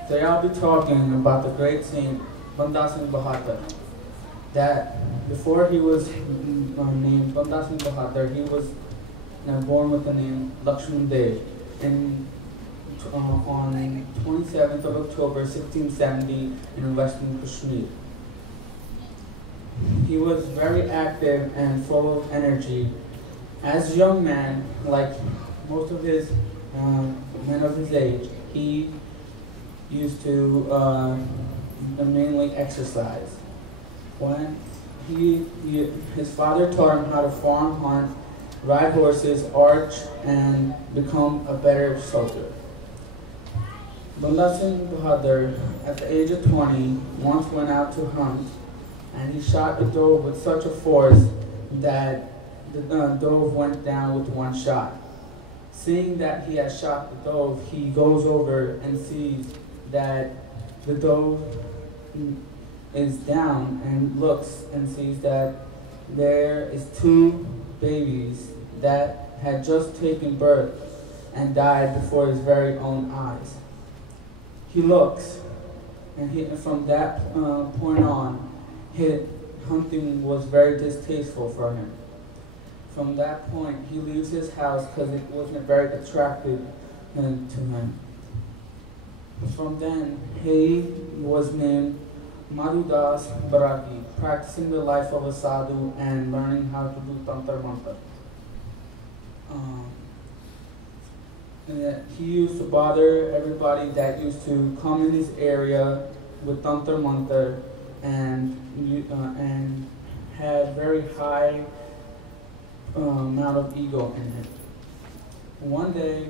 Today I'll be talking about the great saint Banda Singh Bahadur. That before he was named Banda Singh Bahadur, he was born with the name Lakshman Dev on 27th of October 1670 in Western Kashmir. He was very active and full of energy. As a young man, like most of his men of his age, he used to mainly exercise. When his father taught him how to farm, hunt, ride horses, arch, and become a better soldier. Banda Singh Bahadur, at the age of 20, once went out to hunt, and he shot a dove with such a force that the dove went down with one shot. Seeing that he had shot the dove, he goes over and sees that the dove is down and looks and sees that there is two babies that had just taken birth and died before his very own eyes. He looks, and from that point on, hunting was very distasteful for him. From that point, he leaves his house because it wasn't very attractive to him. From then, he was named Madhudas Baraki, practicing the life of a sadhu and learning how to do tantra mantra. He used to bother everybody that used to come in his area with tantra mantra and had very high amount of ego in him. One day,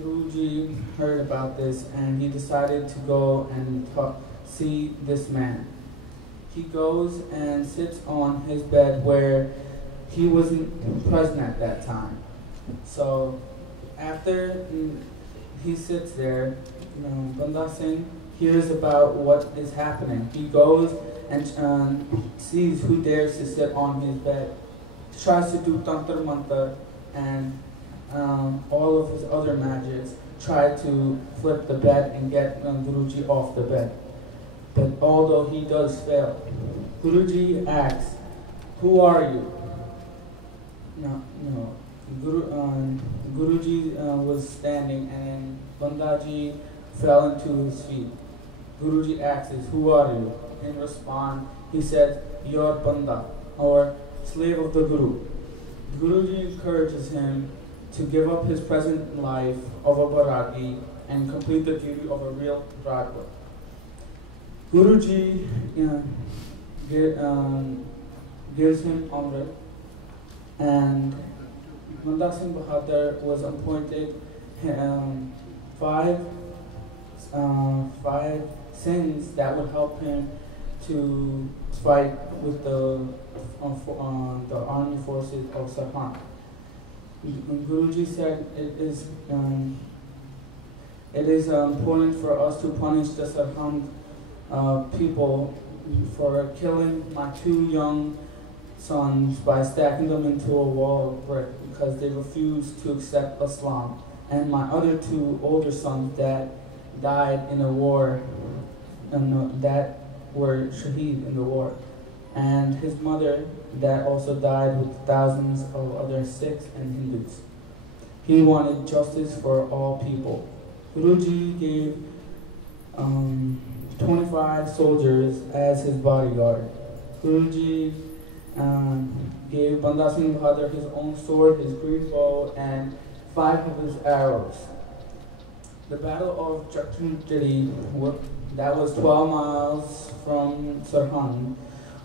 Guruji heard about this and he decided to go and see this man. He goes and sits on his bed where he wasn't present at that time. So after he sits there, Banda Singh hears about what is happening. He goes and sees who dares to sit on his bed, tries to do tantra mantra, and all of his other magics try to flip the bed and get Guruji off the bed. But although he does fail, Guruji asks, "Who are you?" Guruji was standing and Bandaji fell into his feet. Guruji asks, "Who are you?" In response, he said, "You're Banda," or slave of the Guru. Guruji encourages him to give up his present life of a Baragi and complete the duty of a real Rajput. Guruji gives him Amrit, and Banda Singh Bahadur was appointed five sins that would help him to fight with the army forces of Sarhand. Guruji said it is important for us to punish the Sarhand people for killing my two young sons by stacking them into a wall of brick because they refused to accept Islam, and my other two older sons that died in a war, that were shaheed in the war, and his mother that also died with thousands of other Sikhs and Hindus. He wanted justice for all people. Guruji gave 25 soldiers as his bodyguard. Guruji gave Banda Singh Bahadur his own sword, his Greek bow, and 5 of his arrows. The Battle of Chakunjari, that was 12 miles from Sarhand,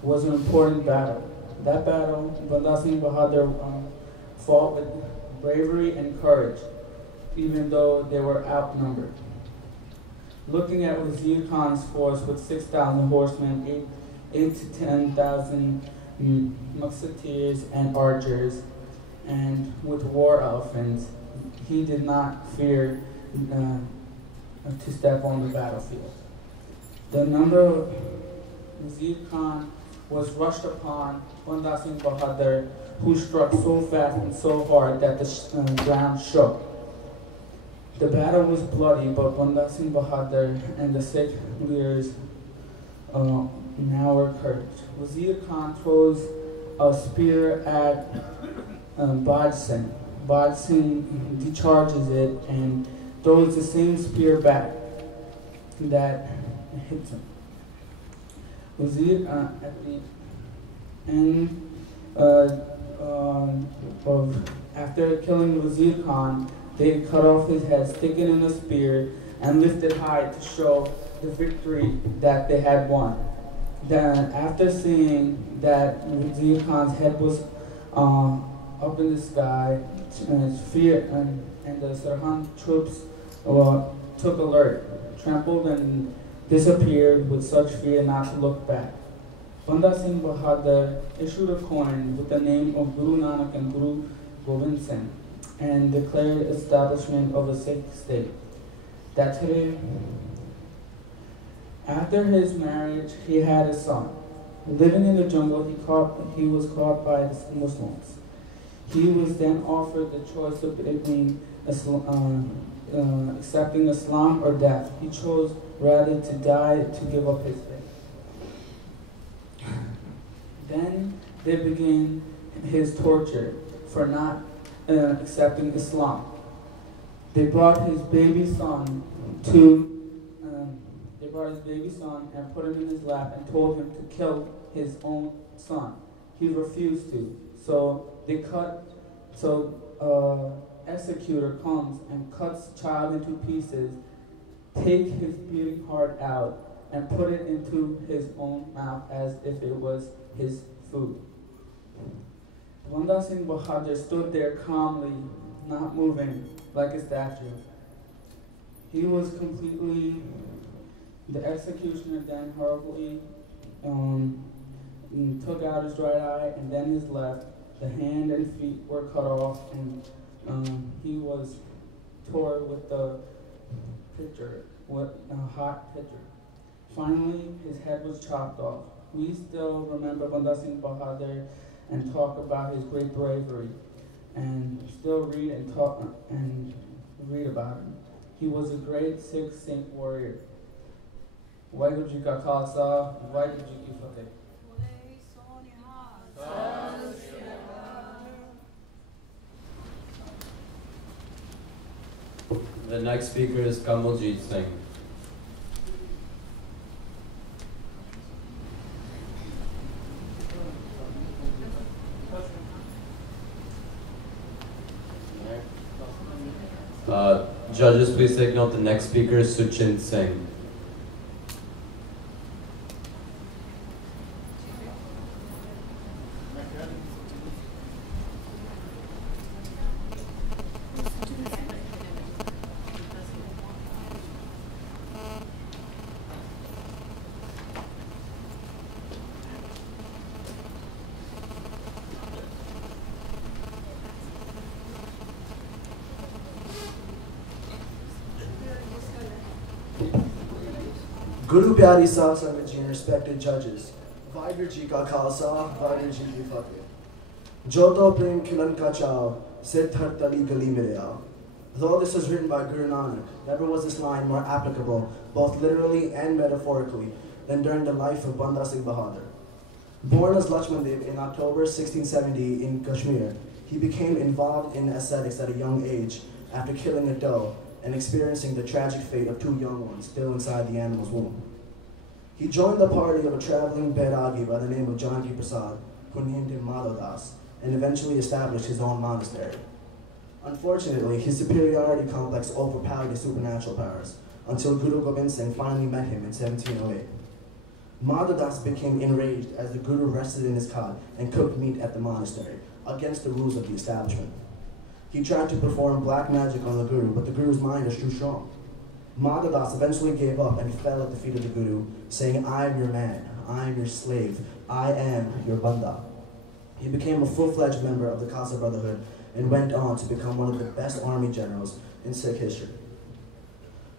was an important battle. That battle, Banda Singh Bahadur fought with bravery and courage, even though they were outnumbered. Looking at Wazir Khan's force with 6,000 horsemen, 8 to 10,000 musketeers and archers, and with war elephants, he did not fear to step on the battlefield. The number of Wazir Khan was rushed upon Banda Singh Bahadur, who struck so fast and so hard that the ground shook. The battle was bloody, but Banda Singh Bahadur and the Sikh leaders now were courage. Wazir Khan throws a spear at Baj Singh. Baj Singh discharges it and throws the same spear back that hits him. Wazir, at the end after killing Wazir Khan, they cut off his head, stick it in a spear, and lifted high to show the victory that they had won. Then, after seeing that Wazir Khan's head was up in the sky, and the Sarhand troops took alert, trampled and disappeared with such fear not to look back. Banda Singh Bahadur issued a coin with the name of Guru Nanak and Guru Gobind Singh and declared establishment of a Sikh state. That today, After his marriage, he had a son. Living in the jungle, he was caught by the Muslims. He was then offered the choice of between accepting Islam or death. He chose rather to die to give up his faith. Then they began his torture for not accepting Islam. They brought his baby son and put him in his lap and told him to kill his own son. He refused to. So executor comes and cuts child into pieces, take his beating heart out, and put it into his own mouth as if it was his food. Banda Singh Bahadur stood there calmly, not moving, like a statue. He was completely, the executioner then horribly took out his right eye and then his left. The hand and feet were cut off, and he was tore with the pitcher, with a hot pitcher. Finally, his head was chopped off. We still remember Banda Singh Bahadur and talk about his great bravery, and still read and talk and read about him. He was a great Sikh saint warrior. Waheguru Ji Ka Khalsa, Waheguru Ji Ki Fateh. The next speaker is Kamaljeet Singh. Judges, please take note. The next speaker is Suchin Singh. Guru Pyari Sahib Sangat Ji and respected judges, Vaheguru Ji Ka Khalsa, Vaheguru Ji Ki Fateh. Joto Prem Kilan Ka Chao, Siddhar Tali Gali Mere Aao. Though this was written by Guru Nanak, never was this line more applicable, both literally and metaphorically, than during the life of Banda Singh Bahadur. Born as Lakshman Dev in October 1670 in Kashmir, he became involved in ascetics at a young age after killing a doe and experiencing the tragic fate of two young ones still inside the animal's womb. He joined the party of a traveling Bairagi by the name of Janaki Prasad, who named him Madhav Das, and eventually established his own monastery. Unfortunately, his superiority complex overpowered his supernatural powers, until Guru Gobind Singh finally met him in 1708. Madhav Das became enraged as the Guru rested in his cot and cooked meat at the monastery, against the rules of the establishment. He tried to perform black magic on the Guru, but the Guru's mind was too strong. Madhav Das eventually gave up and fell at the feet of the Guru, saying, "I am your man, I am your slave, I am your Banda." He became a full-fledged member of the Khalsa Brotherhood and went on to become one of the best army generals in Sikh history.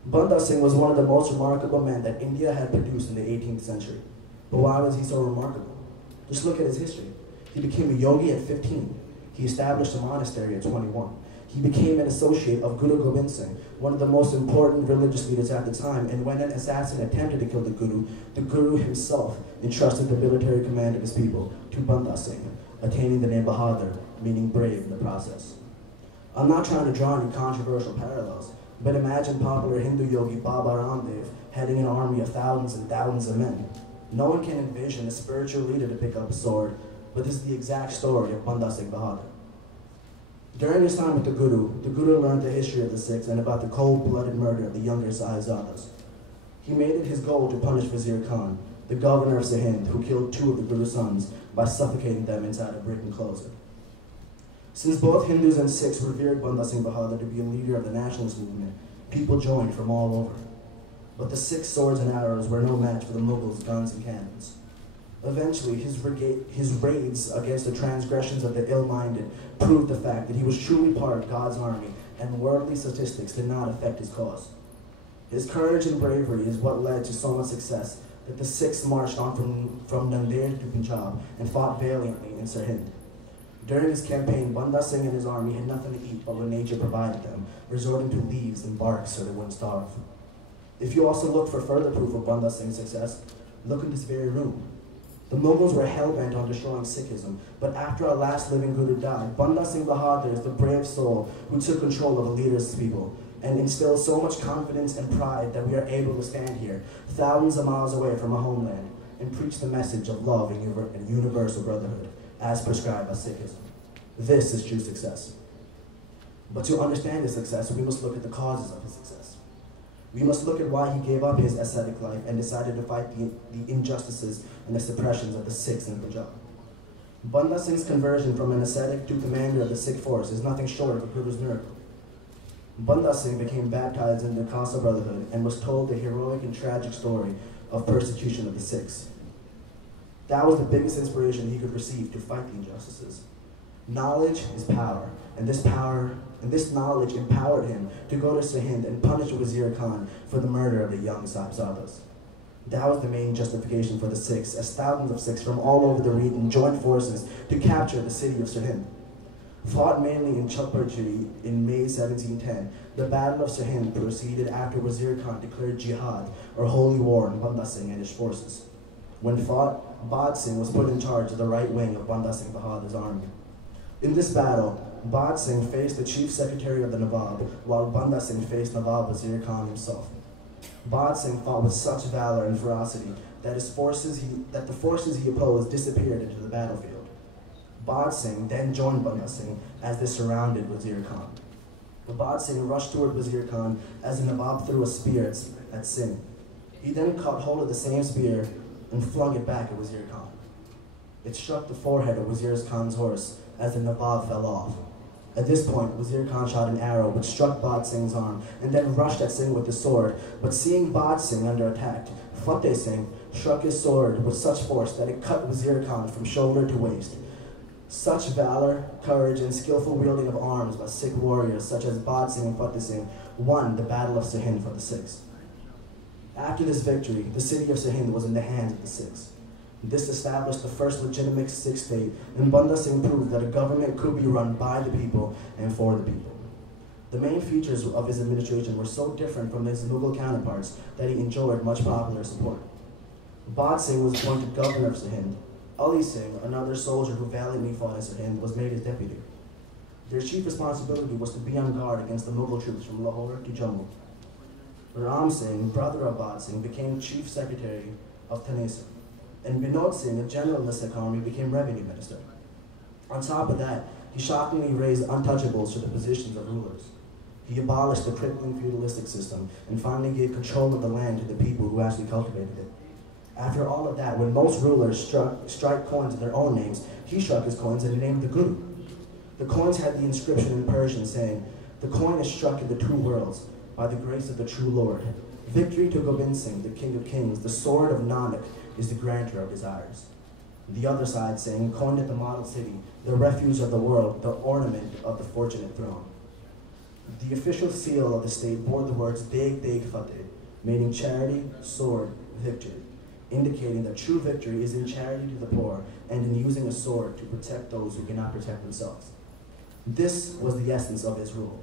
Banda Singh was one of the most remarkable men that India had produced in the 18th century. But why was he so remarkable? Just look at his history. He became a yogi at 15. He established a monastery at 21. He became an associate of Guru Gobind Singh, one of the most important religious leaders at the time, and when an assassin attempted to kill the Guru himself entrusted the military command of his people to Banda Singh, attaining the name Bahadur, meaning brave in the process. I'm not trying to draw any controversial parallels, but imagine popular Hindu yogi Baba Ramdev heading an army of thousands and thousands of men. No one can envision a spiritual leader to pick up a sword, but this is the exact story of Banda Singh Bahadur. During his time with the Guru learned the history of the Sikhs and about the cold-blooded murder of the younger Sahizadas. He made it his goal to punish Vizier Khan, the governor of Sindh, who killed two of the Guru's sons by suffocating them inside a brick enclosure. Since both Hindus and Sikhs revered Banda Singh Bahadur to be a leader of the nationalist movement, people joined from all over. But the Sikhs' swords and arrows were no match for the Mughals' guns and cannons. Eventually, his raids against the transgressions of the ill-minded proved the fact that he was truly part of God's army, and worldly statistics did not affect his cause. His courage and bravery is what led to so much success that the Sikhs marched on from Nanded to Punjab and fought valiantly in Sirhind. During his campaign, Banda Singh and his army had nothing to eat but what nature provided them, resorting to leaves and bark so they wouldn't starve. If you also look for further proof of Banda Singh's success, look in this very room. The Mughals were hell-bent on destroying Sikhism, but after our last living Guru died, Banda Singh Bahadur is the brave soul who took control of the leader's people and instilled so much confidence and pride that we are able to stand here, thousands of miles away from our homeland, and preach the message of love and universal brotherhood, as prescribed by Sikhism. This is true success. But to understand his success, we must look at the causes of his success. We must look at why he gave up his ascetic life and decided to fight the injustices and the suppressions of the Sikhs in Punjab. Banda Singh's conversion from an ascetic to commander of the Sikh force is nothing short of a Guru's miracle. Banda Singh became baptized in the Khalsa Brotherhood and was told the heroic and tragic story of persecution of the Sikhs. That was the biggest inspiration he could receive to fight the injustices. Knowledge is power, and this knowledge empowered him to go to Sirhind and punish Wazir Khan for the murder of the young Sahibzadas. That was the main justification for the Sikhs, as thousands of Sikhs from all over the region joined forces to capture the city of Sirhind. Fought mainly in Chakparjiri in May 1710, the Battle of Sirhind proceeded after Wazir Khan declared jihad, or holy war, on Banda Singh and his forces. When fought, Bad Singh was put in charge of the right wing of Banda Singh Bahadur's army. In this battle, Bad Singh faced the chief secretary of the Nawab, while Banda Singh faced Nawab Wazir Khan himself. Bad Singh fought with such valor and ferocity that the forces he opposed disappeared into the battlefield. Bad Singh then joined Banda Singh as they surrounded Wazir Khan. Bad Singh rushed toward Wazir Khan as the Nawab threw a spear at Singh. He then caught hold of the same spear and flung it back at Wazir Khan. It struck the forehead of Wazir Khan's horse as the Nawab fell off. At this point, Wazir Khan shot an arrow which struck Bad Singh's arm and then rushed at Singh with the sword, but seeing Bad Singh under attack, Fateh Singh struck his sword with such force that it cut Wazir Khan from shoulder to waist. Such valor, courage, and skillful wielding of arms by Sikh warriors such as Bad Singh and Fateh Singh won the Battle of Sirhind for the Sikhs. After this victory, the city of Sirhind was in the hands of the Sikhs. This established the first legitimate Sikh state, and Banda Singh proved that a government could be run by the people and for the people. The main features of his administration were so different from his Mughal counterparts that he enjoyed much popular support. Bad Singh was appointed governor of Sirhind. Ali Singh, another soldier who valiantly fought in Sirhind, was made his deputy. Their chief responsibility was to be on guard against the Mughal troops from Lahore to Jammu. Ram Singh, brother of Bad Singh, became chief secretary of Thane Singh, and Binod Singh, a general in the Sikh army, became revenue minister. On top of that, he shockingly raised untouchables to the positions of rulers. He abolished the crippling feudalistic system and finally gave control of the land to the people who actually cultivated it. After all of that, when most rulers strike coins in their own names, he struck his coins and named the Guru. The coins had the inscription in Persian saying, "The coin is struck in the two worlds, by the grace of the true Lord. Victory to Gobind Singh, the King of Kings, the sword of Nanak is the grantor of desires." The other side saying, "Coined at the model city, the refuge of the world, the ornament of the fortunate throne." The official seal of the state bore the words Deg Deg Fateh, meaning charity, sword, victory, indicating that true victory is in charity to the poor and in using a sword to protect those who cannot protect themselves. This was the essence of his rule.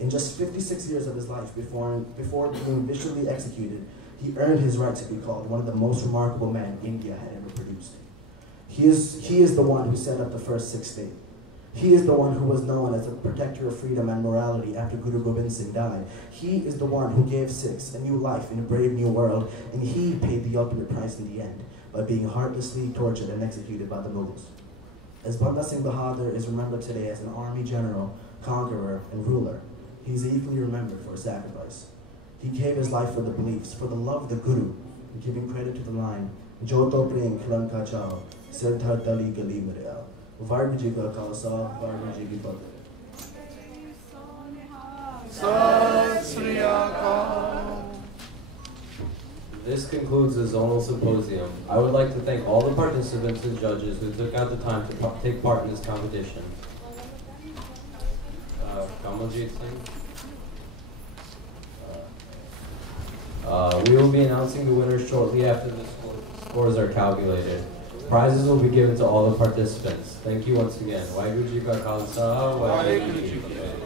In just 56 years of his life before being visually executed, he earned his right to be called one of the most remarkable men India had ever produced. He is the one who set up the first Sikh state. He is the one who was known as the protector of freedom and morality after Guru Gobind Singh died. He is the one who gave Sikhs a new life in a brave new world, and he paid the ultimate price in the end by being heartlessly tortured and executed by the Mughals. As Banda Singh Bahadur is remembered today as an army general, conqueror, and ruler, he is equally remembered for his sacrifice. He gave his life for the beliefs, for the love of the Guru, giving credit to the line, "Joto prem khilan ka chao, siddhar tali gali mere aao." Varg ji ka khalsa, Varg ji ki fateh. Sat Sri Akal. This concludes the Zonal Symposium. I would like to thank all the participants and judges who took out the time to take part in this competition. Kamaljeet Singh. We will be announcing the winners shortly after the scores are calculated. Prizes will be given to all the participants. Thank you once again. Waheguru Ji Ka Khalsa, Waheguru Ji Ki Fateh.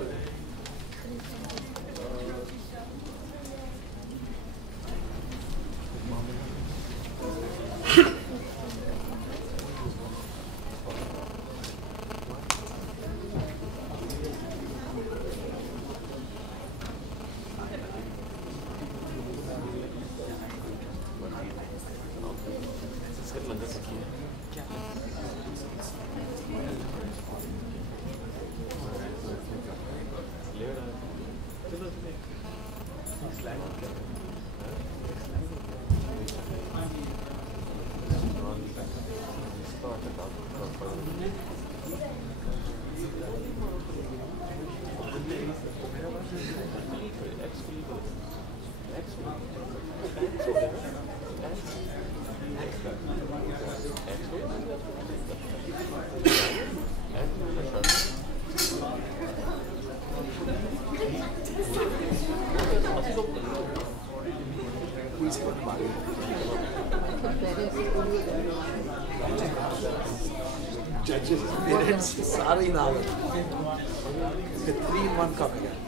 Judges, parents, सारे नाल the 3-in-1 cup again.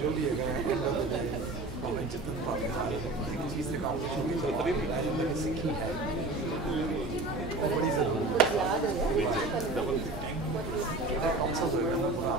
जो भी है end of the day, हमें जितना पावे हारे एक चीज से competition में तो तभी भी लाइन सीखी है और बड़ी जरूरी है डबल कौन सा होगा